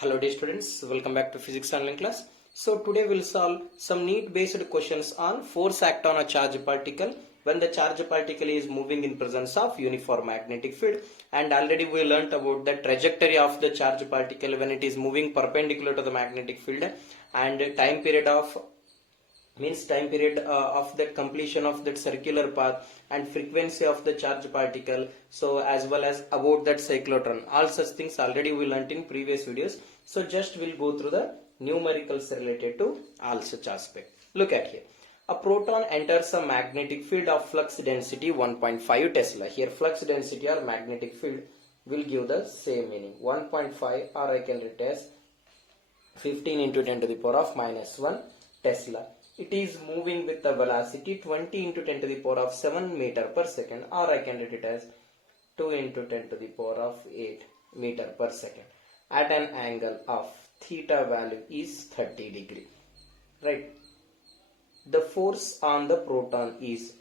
Hello dear students, welcome back to physics online class. So today we'll solve some NEET based questions on force act on a charge particle when the charge particle is moving in presence of uniform magnetic field, and already we learnt about the trajectory of the charge particle when it is moving perpendicular to the magnetic field, and time period of the completion of that circular path and frequency of the charge particle, so as well as about that cyclotron. All such things already we learnt in previous videos, so just we'll go through the numericals related to all such aspect. Look at here. A proton enters a magnetic field of flux density 1.5 Tesla. Here flux density or magnetic field will give the same meaning, 1.5, or I can write as 15 into 10 to the power of minus 1 Tesla. It is moving with the velocity 20 into 10 to the power of 7 meter per second, or I can write it as 2 into 10 to the power of 8 meter per second at an angle of theta value is 30 degree. Right. The force on the proton is,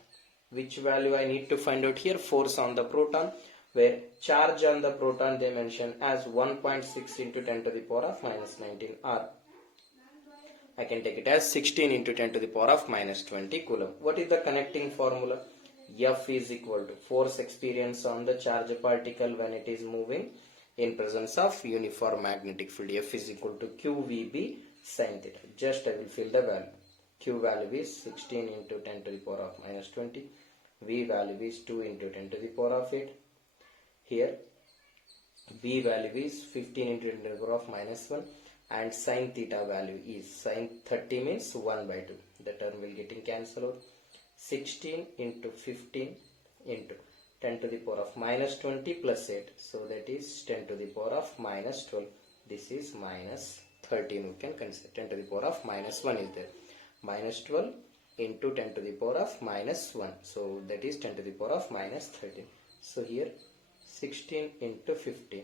which value I need to find out here? Force on the proton, where charge on the proton they mention as 1.6 into 10 to the power of minus 19, or I can take it as 16 into 10 to the power of minus 20 coulomb. What is the connecting formula? F is equal to force experienced on the charge particle when it is moving in presence of uniform magnetic field. F is equal to QVB sin theta. Just I will fill the value. Q value is 16 into 10 to the power of minus 20. V value is 2 into 10 to the power of 8. Here B value is 15 into 10 to the power of minus 1. And sin theta value is sin 30 means 1 by 2. The term will getting cancelled out. 16 into 15 into 10 to the power of minus 20 plus 8. So that is 10 to the power of minus 12. This is minus 13. We can consider 10 to the power of minus 1 is there. Minus 12 into 10 to the power of minus 1. So that is 10 to the power of minus 13. So here 16 into 15.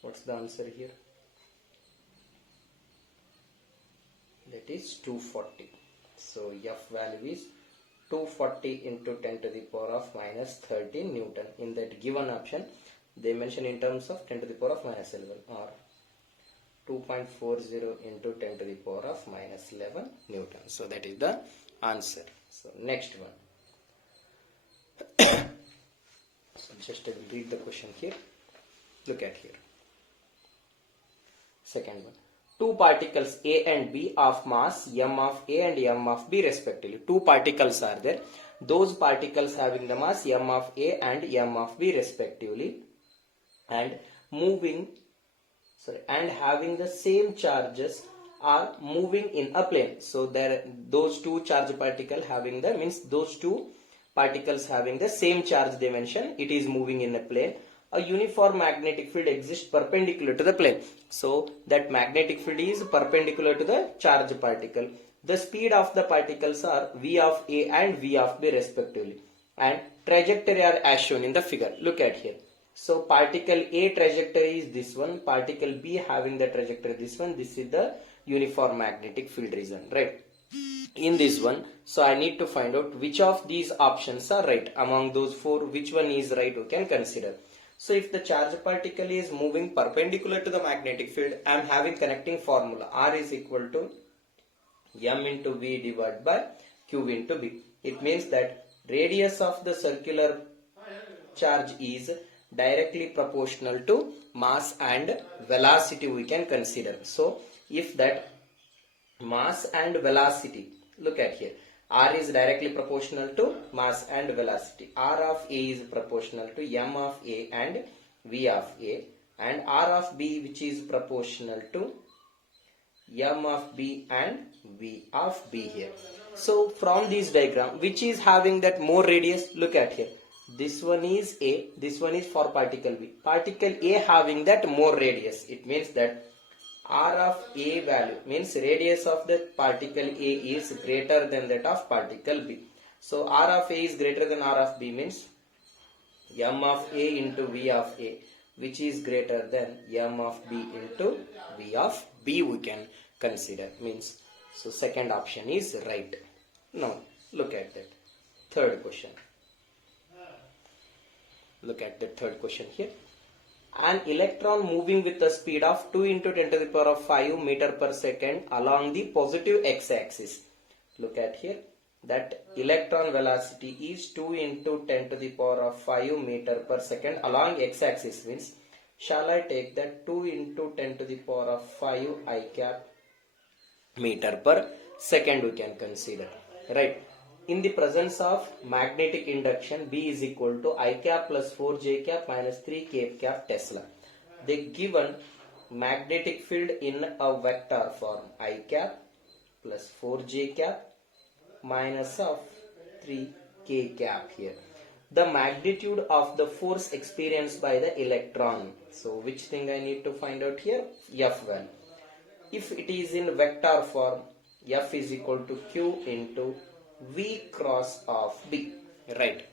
What's the answer here? That is 240. So F value is 240 into 10 to the power of minus 13 Newton. In that given option, they mention in terms of 10 to the power of minus 11, or 2.40 into 10 to the power of minus 11 Newton. So that is the answer. So next one. So just I will read the question here. Look at here. Second one. Two particles A and B of mass m of A and m of B respectively. Two particles are there. Those particles having the mass m of A and m of B respectively, and having the same charges are moving in a plane. So those two charge particle having the means those two particles having the same charge they mention, it is moving in a plane. A uniform magnetic field exists perpendicular to the plane. So that magnetic field is perpendicular to the charge particle. The speed of the particles are v of A and v of B respectively, and trajectory are as shown in the figure. Look at here. So particle A trajectory is this one, particle B having the trajectory this one. This is the uniform magnetic field region, right? In this one, so I need to find out which of these options are right. Among those four, which one is right we can consider. So if the charge particle is moving perpendicular to the magnetic field, I am having connecting formula. R is equal to M into V divided by Q into B. It means that radius of the circular charge is directly proportional to mass and velocity we can consider. So if that mass and velocity, look at here, R is directly proportional to mass and velocity. R of A is proportional to M of A and V of A, and R of B which is proportional to M of B and V of B here. So from this diagram, which is having that more radius? Look at here. This one is A, this one is for particle B. Particle A having that more radius. It means that R of A value means radius of the particle A is greater than that of particle B. So R of A is greater than R of B means M of A into V of A, which is greater than M of B into V of B we can consider. Means, so second option is right. Now look at that third question. Look at the third question here. An electron moving with a speed of 2 into 10 to the power of 5 meter per second along the positive x-axis. Look at here. That electron velocity is 2 into 10 to the power of 5 meter per second along x-axis, means shall I take that 2 into 10 to the power of 5 I cap meter per second we can consider, right? In the presence of magnetic induction, B is equal to I cap plus 4 J cap minus 3 K cap Tesla. They given magnetic field in a vector form, I cap plus 4 J cap minus of 3 K cap here. The magnitude of the force experienced by the electron. So which thing I need to find out here? F value. If it is in vector form, F is equal to Q into V cross of B, right?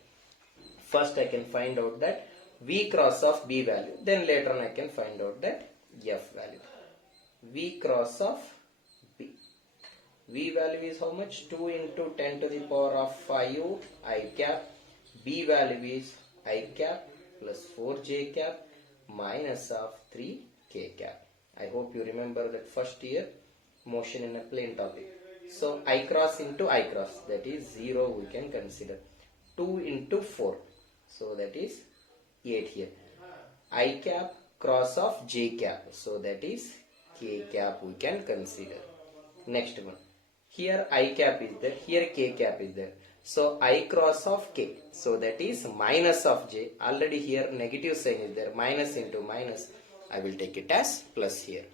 First I can find out that V cross of B value, then later on I can find out that F value. V cross of B. V value is how much? 2 into 10 to the power of 5 I cap. B value is I cap plus 4 J cap minus of 3 K cap. I hope you remember that first year motion in a plane topic. So I cross into I cross, that is 0 we can consider. 2 into 4, so that is 8 here. I cap cross of J cap, so that is K cap we can consider. Next one. Here I cap is there, here K cap is there. So I cross of K, so that is minus of J. Already here negative sign is there, minus into minus. I will take it as plus here.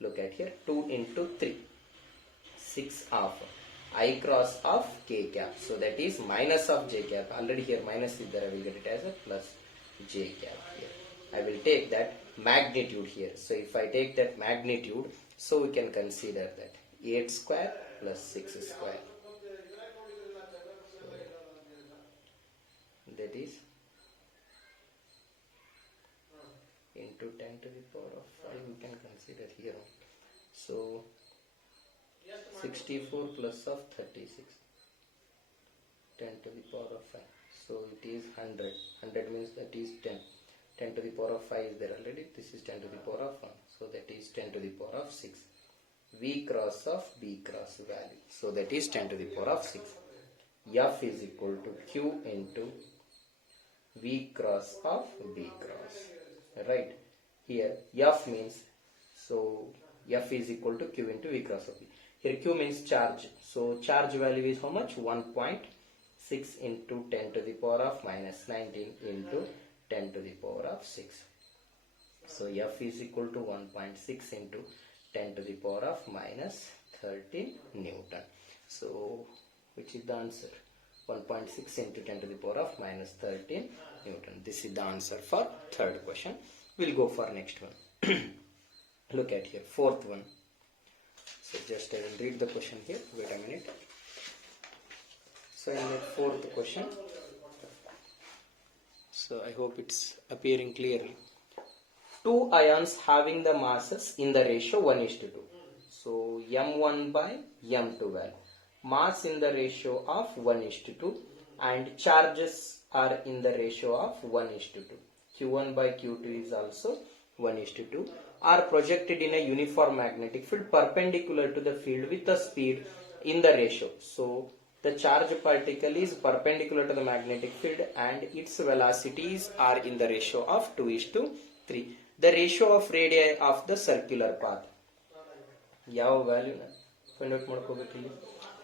Look at here, 2 into 3, 6 of I cross of K cap. So that is minus of J cap. Already here minus is there, I will get it as a plus J cap here. I will take that magnitude here. So if I take that magnitude, so we can consider that 8 square plus 6 square. So that is into 10 to the power of 5 we can consider here. So 64 plus of 36, 10 to the power of 5. So it is 100. 100 means that is 10. 10 to the power of 5 is there already. This is 10 to the power of 1. So that is 10 to the power of 6. V cross of B cross value. So that is 10 to the power of 6. F is equal to Q into V cross of B cross. Right. Here F means, so F is equal to Q into V cross of B. Here Q means charge. So charge value is how much? 1.6 into 10 to the power of minus 19 into 10 to the power of 6. So F is equal to 1.6 into 10 to the power of minus 13 Newton. So which is the answer? 1.6 into 10 to the power of minus 13 Newton. This is the answer for third question. We'll go for next one. Look at here, fourth one. So just I will read the question here. Wait a minute. So in the fourth question, so I hope it's appearing clearly. Two ions having the masses in the ratio 1:2. So M1 by M2 value. Mass in the ratio of 1:2 and charges are in the ratio of 1:2. Q1 by Q2 is also 1:2. Are projected in a uniform magnetic field perpendicular to the field with a speed in the ratio. So the charge particle is perpendicular to the magnetic field and its velocities are in the ratio of 2:3. The ratio of radii of the circular path. ಯಾವ value na find out ಮಾಡ್ಕೋಬೇಕು ಇಲ್ಲಿ?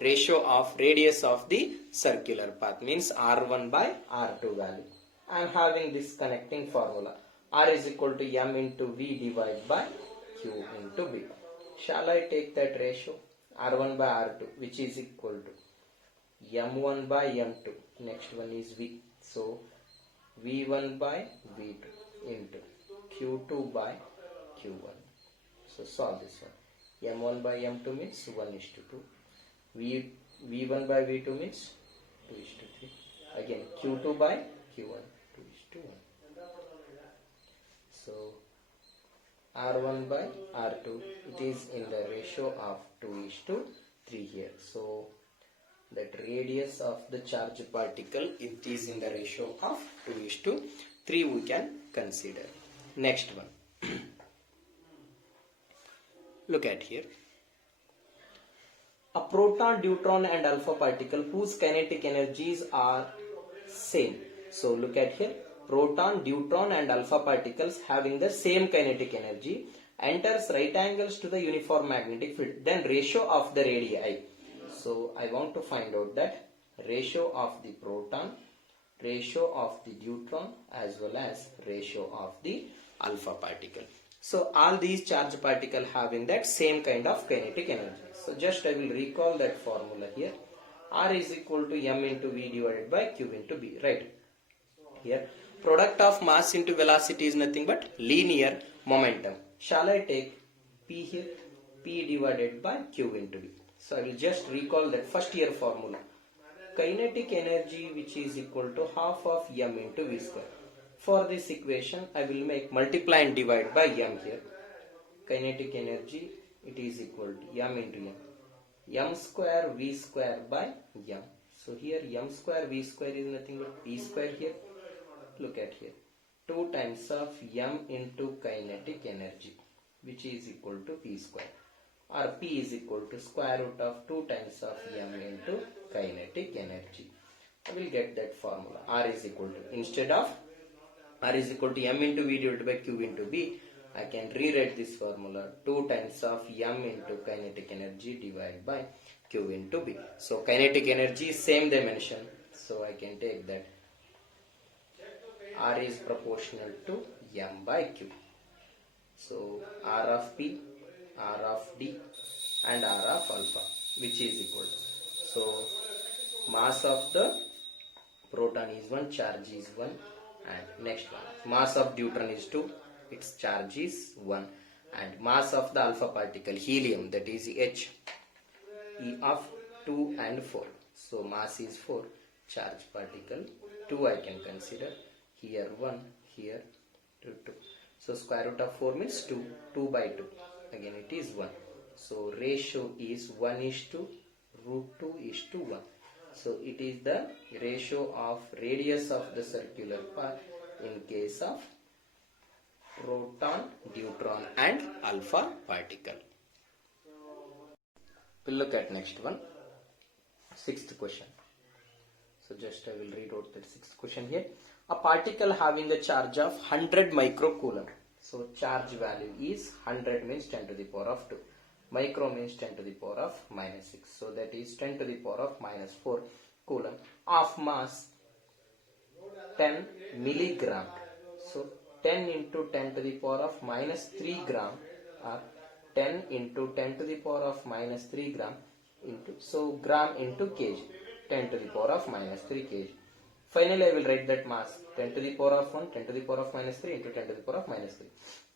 Ratio of radius of the circular path means R1 by R2 value. I am having this connecting formula. R is equal to M into V divided by Q into B. Shall I take that ratio? R1 by R2 which is equal to M1 by M2. Next one is V. So V1 by V2 into Q2 by Q1. So solve this one. M1 by M2 means 1:2. V1 by V2 means 2:3. Again Q2 by Q1 2:1. So R1 by R2 it is in the ratio of 2:3 here. So that radius of the charge particle it is in the ratio of 2:3 we can consider. Next one. Look at here. A proton, deuteron and alpha particle whose kinetic energies are same. So look at here. Proton, deuteron and alpha particles having the same kinetic energy enters right angles to the uniform magnetic field. Then ratio of the radii. So I want to find out that ratio of the proton, ratio of the deuteron as well as ratio of the alpha particle. So all these charge particle having that same kind of kinetic energy. So just I will recall that formula here. R is equal to m into v divided by q into b, right? Here product of mass into velocity is nothing but linear momentum. Shall I take p here? P divided by q into b. So I will just recall that first year formula. Kinetic energy which is equal to half of m into v square. For this equation I will make multiply and divide by m here. Kinetic energy it is equal to m into m. M square v square by m. So here m square v square is nothing but p square here. Look at here. 2 times of m into kinetic energy which is equal to p square. Or p is equal to square root of 2 times of m into kinetic energy. I will get that formula. R is equal to, instead of R is equal to m into v divided by q into b, I can rewrite this formula 2 times of m into kinetic energy divided by q into b. So kinetic energy is same dimension. So I can take that R is proportional to m by q. So R of p, R of d and R of alpha which is equal to. So mass of the proton is 1, charge is 1, and next one mass of deuteron is 2, its charge is 1, and mass of the alpha particle helium, that is H, E of 2 and 4. So mass is 4, charge particle 2 I can consider, here 1, here 2. So square root of 4 means 2, 2 by 2, again it is 1. So ratio is 1 is to root 2 is to 1. So it is the ratio of radius of the circular path in case of proton, deuteron and alpha particle. We'll look at next one, sixth question. So just I will read out that sixth question here. A particle having a charge of 100 microcoulomb. So charge value is 100 means 10 to the power of 2. Micro means 10 to the power of minus 6. So that is 10 to the power of minus 4 coulomb of mass 10 milligram. So 10 into 10 to the power of minus 3 gram, or 10 into 10 to the power of minus 3 gram into, so gram into kg, 10 to the power of minus 3 kg. Finally I will write that mass 10 to the power of 1, 10 to the power of minus 3 into 10 to the power of minus 3.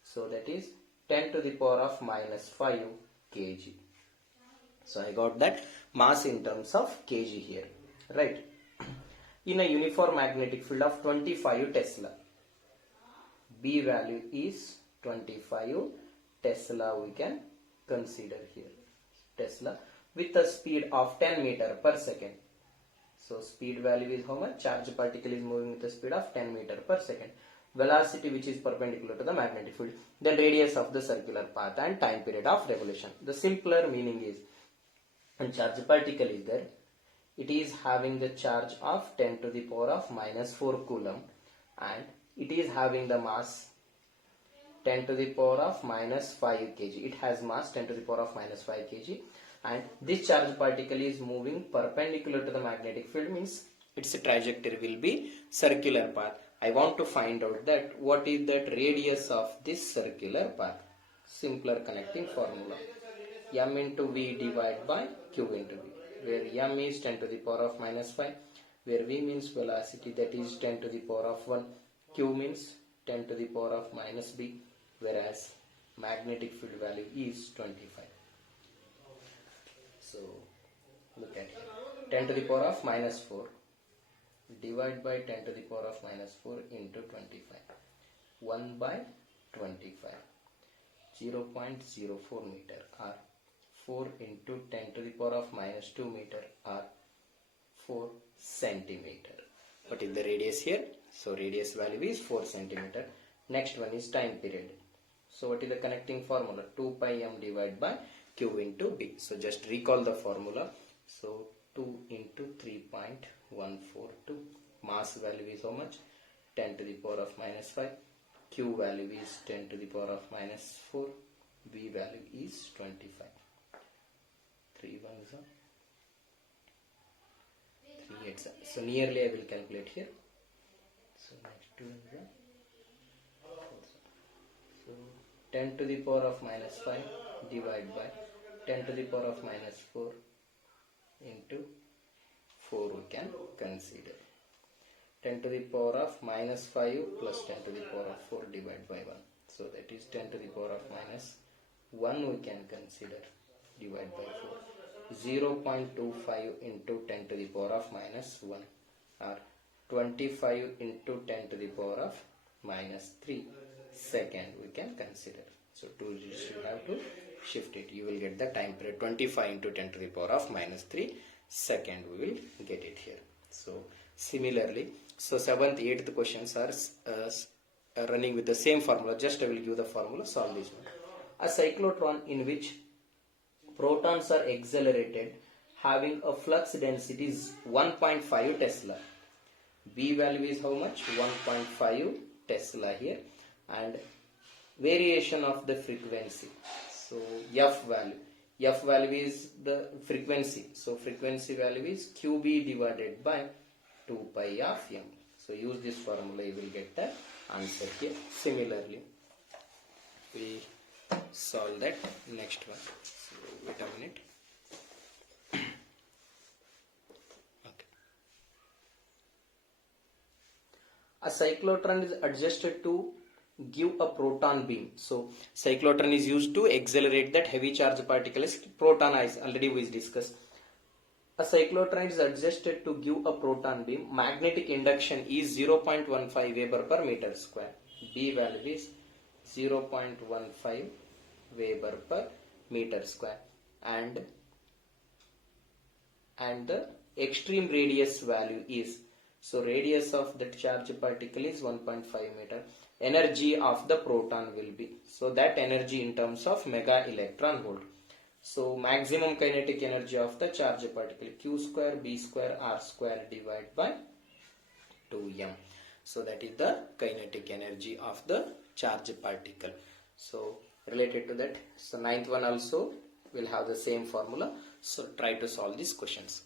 So that is 10 to the power of minus 5 kg. So I got that mass in terms of kg here, right? In a uniform magnetic field of 25 Tesla, B value is 25 Tesla we can consider here, Tesla, with a speed of 10 meter per second. So speed value is how much? Charge particle is moving with a speed of 10 meter per second. Velocity which is perpendicular to the magnetic field. Then radius of the circular path and time period of revolution. The simpler meaning is, when charge particle is there, it is having the charge of 10 to the power of minus 4 coulomb, and it is having the mass 10 to the power of minus 5 kg. It has mass 10 to the power of minus 5 kg, and this charge particle is moving perpendicular to the magnetic field, means its trajectory will be circular path. I want to find out that what is that radius of this circular path. Simpler connecting formula, m into v divided by q into v, where m is 10 to the power of minus 5, where v means velocity, that is 10 to the power of 1, q means 10 to the power of minus b, whereas magnetic field value is 25. So look at here, 10 to the power of minus 4 divided by 10 to the power of minus 4 into 25, 1 by 25, 0.04 meter, or 4 into 10 to the power of minus 2 meter, or 4 centimeter. What is the radius here? So radius value is 4 centimeter. Next one is time period. So what is the connecting formula? 2 pi m divided by q into b. So just recall the formula. So 2 into 3.142. Mass value is how much? 10 to the power of minus 5. Q value is 10 to the power of minus 4. V value is 25. 3 ones are 3 8s. So nearly I will calculate here. So next 2 is 4. So 10 to the power of minus 5 divided by 10 to the power of minus 4 into 4 we can consider. 10 to the power of minus 5 plus 10 to the power of 4 divided by 1. So that is 10 to the power of minus 1 we can consider divided by 4. 0.25 into 10 to the power of minus 1 or 25 into 10 to the power of minus 3 second we can consider. So you should have to shift it. You will get the time period 25 into 10 to the power of minus 3 second we will get it here. So similarly, so 7th, 8th questions are running with the same formula. Just I will give the formula, solve this one. A cyclotron in which protons are accelerated having a flux density is 1.5 Tesla. B value is how much? 1.5 Tesla here, and variation of the frequency. So F value is the frequency. So frequency value is QB divided by 2 pi of m. So use this formula, you will get the answer here. Similarly, we solve that next one. So wait a minute. Okay. A cyclotron is adjusted to give a proton beam. So cyclotron is used to accelerate that heavy charge particle as proton, as already we discussed. A cyclotron is adjusted to give a proton beam. Magnetic induction is 0.15 Weber per meter square. B value is 0.15 Weber per meter square, and the extreme radius value is, so radius of that charge particle is 1.5 meter. Energy of the proton will be, so that energy in terms of mega electron volt. So maximum kinetic energy of the charge particle, Q square B square R square divided by 2m. So that is the kinetic energy of the charge particle. So related to that, so 9th one also will have the same formula. So try to solve these questions.